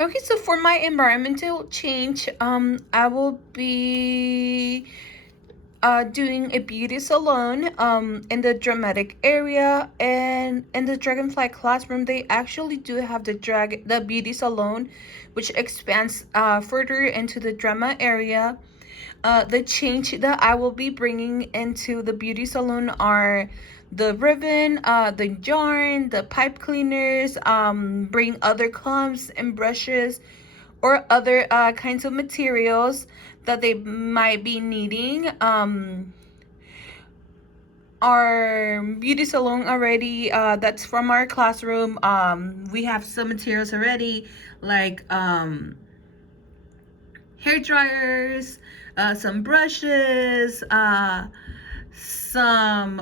Okay, so for my environmental change, I will be doing a beauty salon in the dramatic area, and in the Dragonfly classroom they actually do have the beauty salon, which expands further into the drama area. The change that I will be bringing into the beauty salon are the ribbon, the yarn, the pipe cleaners, bring other combs and brushes or other kinds of materials that they might be needing. Our beauty salon already, that's from our classroom. We have some materials already, like hair dryers, some brushes, some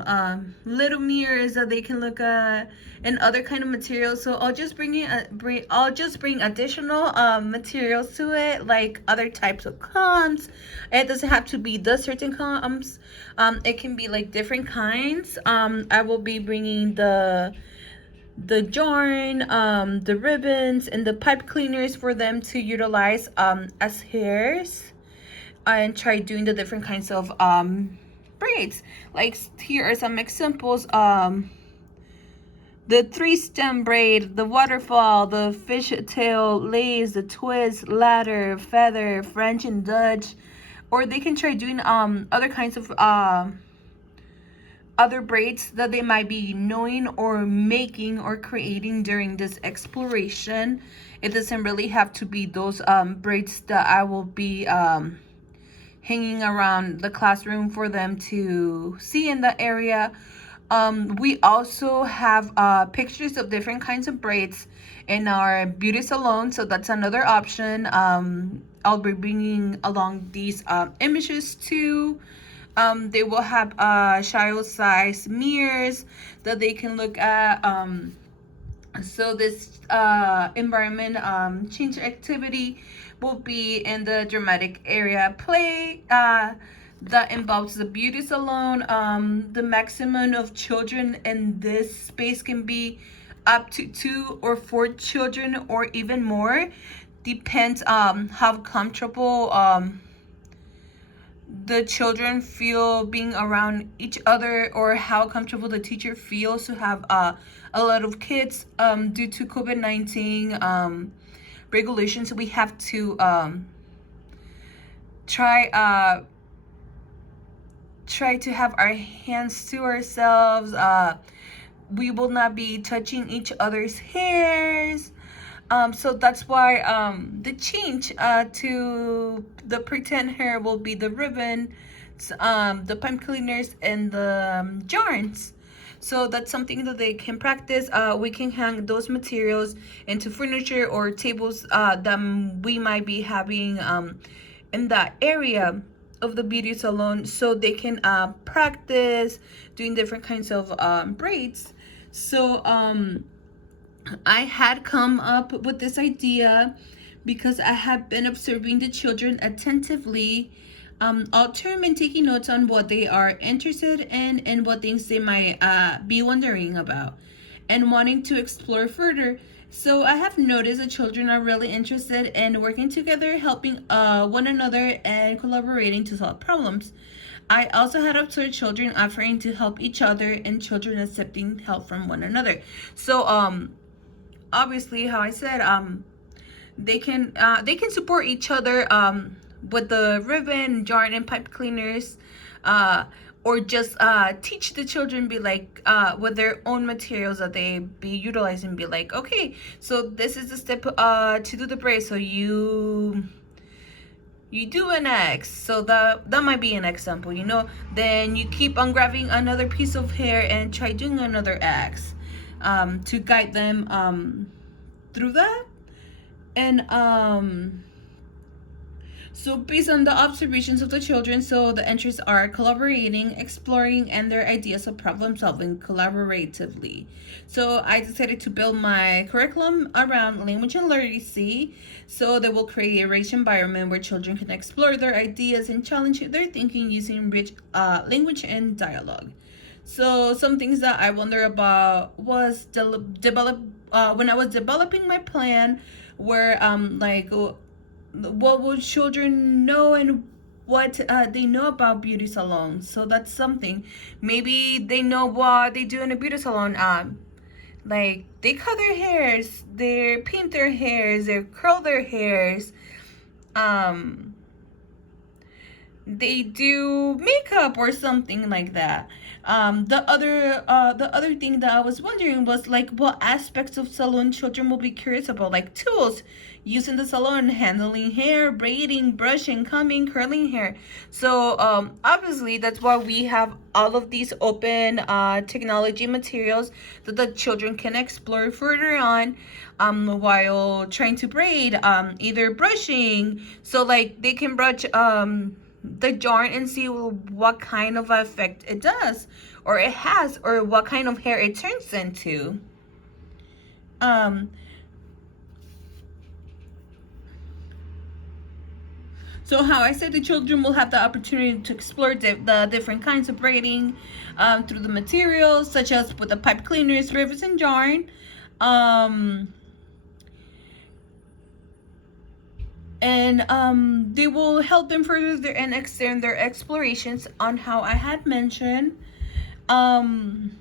little mirrors that they can look at, and other kind of materials. So I'll just bring additional materials to it, like other types of combs. It doesn't have to be the certain combs. It can be like different kinds. I will be bringing the yarn, the ribbons, and the pipe cleaners for them to utilize as hairs, and try doing the different kinds of braids. Like here are some examples. The three stem braid, the waterfall, the fishtail lace, the twist, ladder, feather, French and Dutch. Or they can try doing other kinds of other braids that they might be knowing or making or creating during this exploration. It doesn't really have to be those braids that I will be hanging around the classroom for them to see in the area. We also have pictures of different kinds of braids in our beauty salon, so that's another option. I'll be bringing along these images too. They will have child size mirrors that they can look at. So this environment change activity will be in the dramatic area play that involves the beauty salon. The maximum of children in this space can be up to 2 or 4 children, or even more. Depends how comfortable the children feel being around each other, or how comfortable the teacher feels to have a lot of kids. Due to COVID-19 regulations, we have to try to have our hands to ourselves. We will not be touching each other's hairs. So that's why the change to the pretend hair will be the ribbon, the pipe cleaners, and the yarns. So that's something that they can practice. We can hang those materials into furniture or tables that we might be having in that area of the beauty salon, so they can practice doing different kinds of braids. So I had come up with this idea because I had been observing the children attentively, altering and taking notes on what they are interested in and what things they might be wondering about and wanting to explore further. So I have noticed the children are really interested in working together, helping one another, and collaborating to solve problems. I also had observed children offering to help each other and children accepting help from one another. So obviously, how I said, they can support each other with the ribbon, yarn, and pipe cleaners, or just teach the children, be like with their own materials that they be utilizing, be like, okay, so this is the step to do the braid. So you do an X, so that might be an example, then you keep on grabbing another piece of hair and try doing another X, to guide them through that. And so based on the observations of the children, so the entries are collaborating, exploring, and their ideas of problem solving collaboratively. So I decided to build my curriculum around language and literacy, so they will create a rich environment where children can explore their ideas and challenge their thinking using rich language and dialogue. So some things that I wonder about was develop when I was developing my plan where like what will children know and what they know about beauty salons. So that's something. Maybe they know what they do in a beauty salon. Like they cut their hairs, they paint their hairs, they curl their hairs. Um, they do makeup or something like that. The other thing that I was wondering was like what aspects of salon children will be curious about, like tools used in the salon, handling hair, braiding, brushing, combing, curling hair. So obviously that's why we have all of these open technology materials that the children can explore further on while trying to braid, either brushing, so like they can brush the yarn and see what kind of effect it does or it has, or what kind of hair it turns into. um so how I said, the children will have the opportunity to explore the different kinds of braiding through the materials, such as with the pipe cleaners, rivets, and yarn. um and they will help them further and extend their explorations on how I had mentioned. um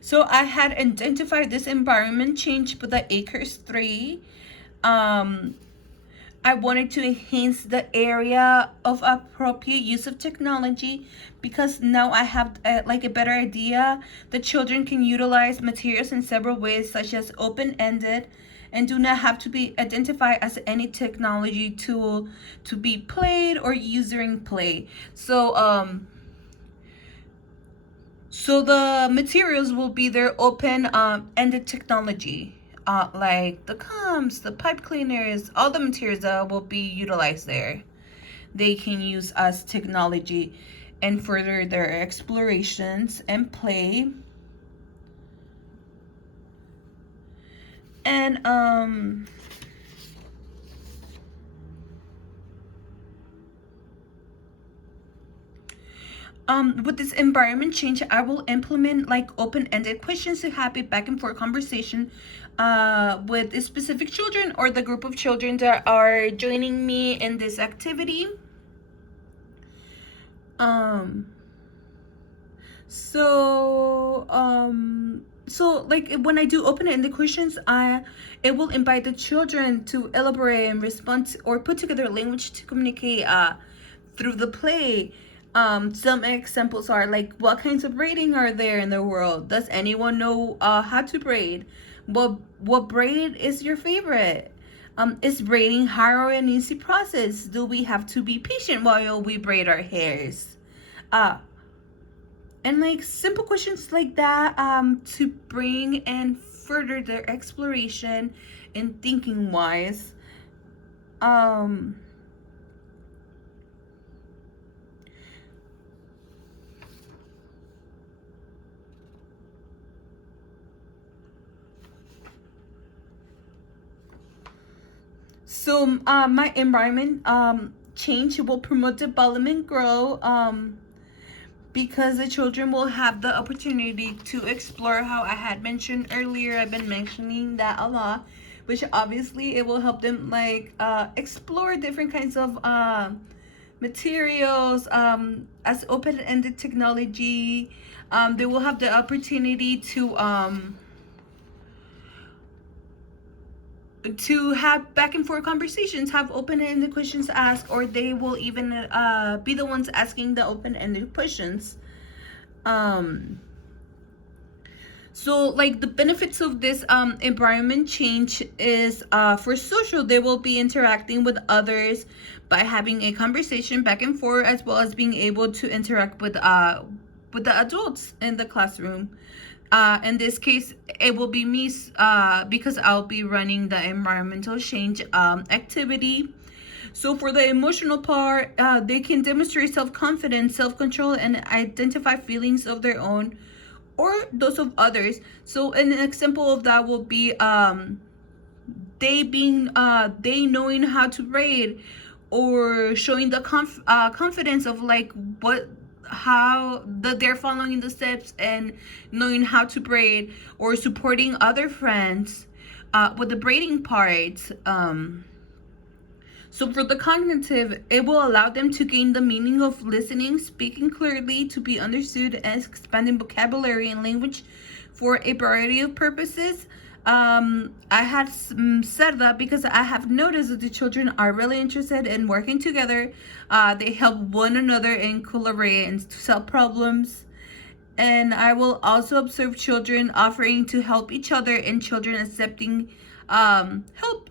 So I had identified this environment change with the Acres 3. Um, I wanted to enhance the area of appropriate use of technology, because now I have like a better idea. The children can utilize materials in several ways, such as open-ended, and do not have to be identified as any technology tool to be played or used during play. So the materials will be their open ended technology, like the combs, the pipe cleaners, all the materials that will be utilized there. They can use as technology and further their explorations and play. And with this environment change, I will implement like open-ended questions to have a back and forth conversation with specific children or the group of children that are joining me in this activity. Um, so like when I do open-ended questions, it will invite the children to elaborate and respond to, or put together language to communicate through the play. Some examples are like, what kinds of braiding are there in the world? Does anyone know how to braid? What braid is your favorite? Is braiding hard or an easy process? Do we have to be patient while we braid our hairs? Uh, and like simple questions like that to bring and further their exploration and thinking wise. um so my environment change will promote development grow, because the children will have the opportunity to explore how I had mentioned earlier. I've been mentioning that a lot, which obviously it will help them like explore different kinds of materials as open-ended technology. They will have the opportunity to have back and forth conversations, have open-ended questions asked, or they will even be the ones asking the open-ended questions. um so like the benefits of this environment change is for social, they will be interacting with others by having a conversation back and forth, as well as being able to interact with the adults in the classroom. In this case, it will be me, because I'll be running the environmental change activity. So for the emotional part, they can demonstrate self-confidence, self-control, and identify feelings of their own or those of others. So an example of that will be they knowing how to braid, or showing the confidence of like what how that they're following the steps and knowing how to braid, or supporting other friends, with the braiding part, so for the cognitive, it will allow them to gain the meaning of listening, speaking clearly, to be understood, and expanding vocabulary and language for a variety of purposes. I had said that because I have noticed that the children are really interested in working together. They help one another and collaborate and to solve problems. And I will also observe children offering to help each other and children accepting help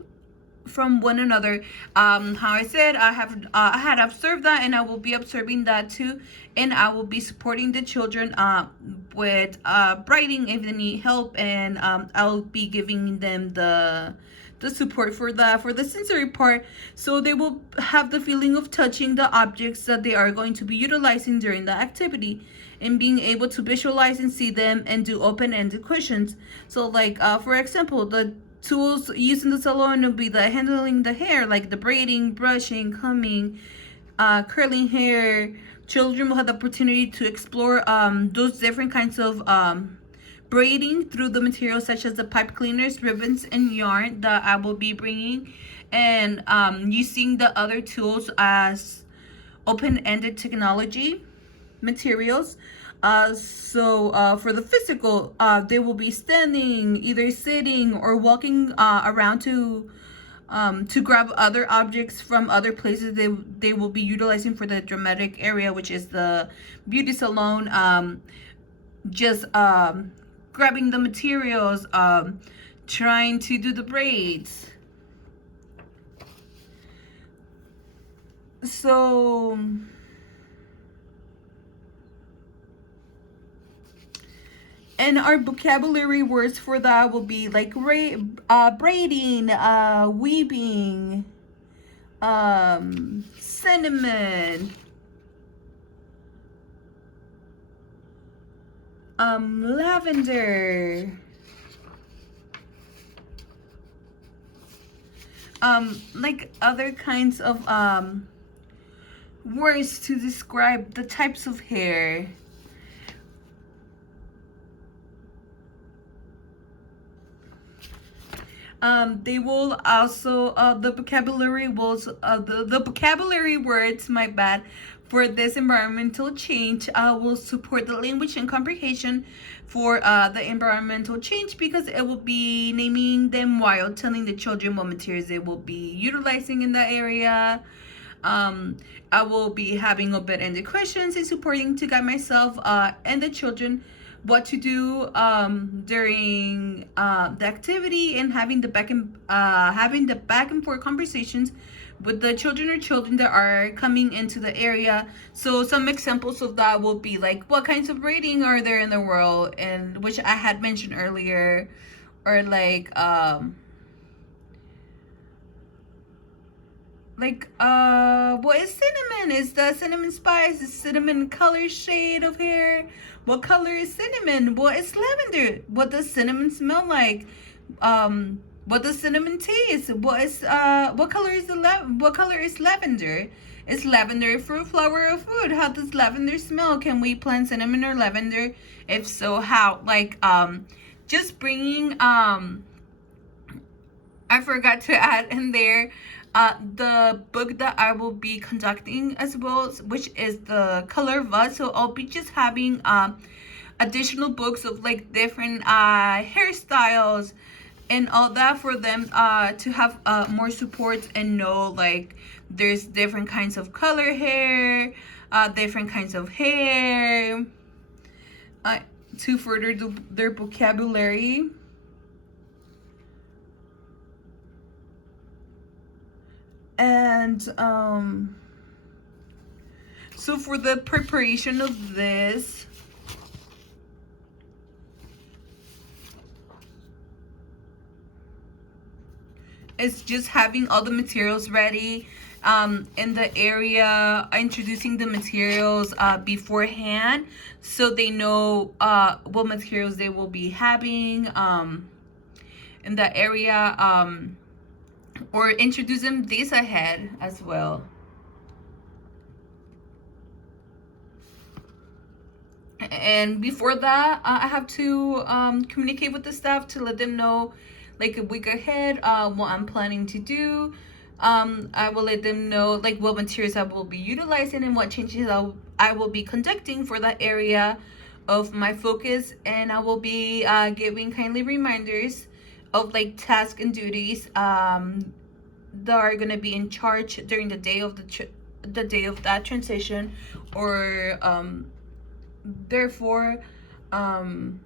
from one another. How I said, I had observed that, and I will be observing that too, and I will be supporting the children with writing if they need help, and I'll be giving them the support for the sensory part, so they will have the feeling of touching the objects that they are going to be utilizing during the activity, and being able to visualize and see them and do open-ended questions. So like for example, the tools used in the salon will be the handling the hair, like the braiding, brushing, combing, curling hair. Children will have the opportunity to explore those different kinds of braiding through the materials such as the pipe cleaners, ribbons, and yarn that I will be bringing, and using the other tools as open-ended technology materials. So for the physical, they will be standing, either sitting or walking around to grab other objects from other places they will be utilizing for the dramatic area, which is the beauty salon. Just grabbing the materials, trying to do the braids. So and our vocabulary words for that will be like braiding, weaving, cinnamon, lavender, like other kinds of words to describe the types of hair. They will also the vocabulary was the vocabulary words, my bad, for this environmental change will support the language and comprehension for the environmental change, because it will be naming them while telling the children what materials they will be utilizing in that area. I will be having open-ended questions and supporting to guide myself and the children what to do during the activity, and having the back and forth conversations with the children or children that are coming into the area. So some examples of that will be like, what kinds of braiding are there in the world, and which I had mentioned earlier, or like what is cinnamon? Is the cinnamon spice? Is cinnamon color shade of hair? What color is cinnamon? What is lavender? What does cinnamon smell like? What does cinnamon taste? What color is lavender? Is lavender a fruit, flower, or food? How does lavender smell? Can we plant cinnamon or lavender? If so, how? Like just bringing I forgot to add in there the book that I will be conducting as well, which is the Color of Us. So I'll be just having additional books of like different hairstyles and all that for them to have more support and know like there's different kinds of color hair, different kinds of hair, to further their vocabulary. And so for the preparation of this, it's just having all the materials ready in the area, introducing the materials beforehand, so they know what materials they will be having in the area, or introduce them days ahead as well. And before that, I have to communicate with the staff to let them know like a week ahead, what I'm planning to do. I will let them know like what materials I will be utilizing and what changes I will be conducting for that area of my focus, and I will be giving kindly reminders of like tasks and duties that are gonna be in charge during the day of the day of that transition, or therefore um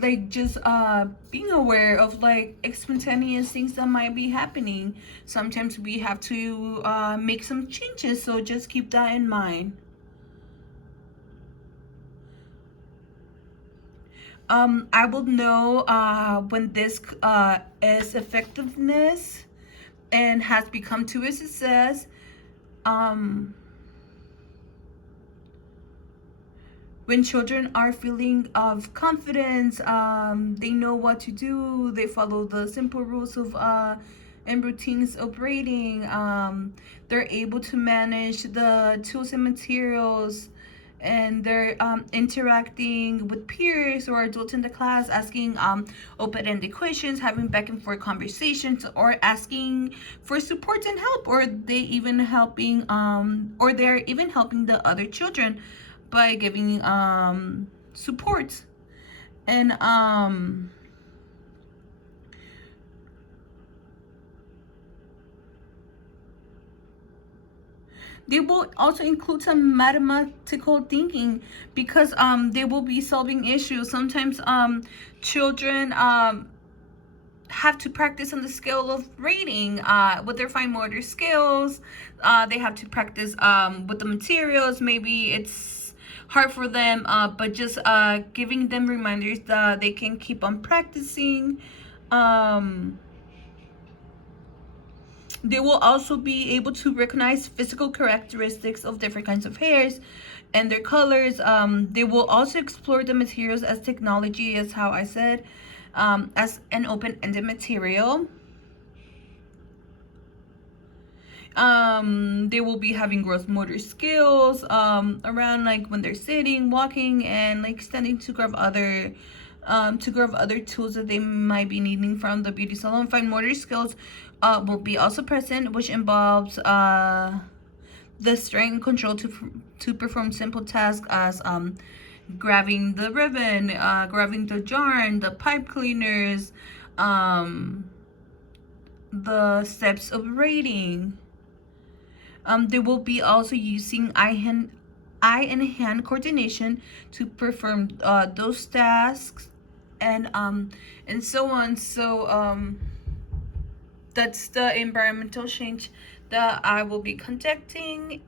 like just being aware of like spontaneous things that might be happening. Sometimes we have to make some changes, so just keep that in mind. I will know when this is effectiveness and has become to a success. um when children are feeling of confidence, they know what to do, they follow the simple rules of and routines of braiding, they're able to manage the tools and materials, and they're interacting with peers or adults in the class, asking open-ended questions, having back and forth conversations, or asking for support and help, or they're even helping the other children by giving support. And they will also include some mathematical thinking, because they will be solving issues. Sometimes children have to practice on the scale of rating with their fine motor skills. They have to practice with the materials. Maybe it's hard for them, but just giving them reminders that they can keep on practicing. um they will also be able to recognize physical characteristics of different kinds of hairs and their colors. They will also explore the materials as technology, as how I said, as an open-ended material. They will be having gross motor skills around like when they're sitting, walking, and like standing to grab other tools that they might be needing from the beauty salon. Fine motor skills will be also present, which involves the strength and control to perform simple tasks as grabbing the ribbon, grabbing the yarn, the pipe cleaners, the steps of braiding. They will be also using eye and hand coordination to perform those tasks, and so on. So that's the environmental change that I will be conducting.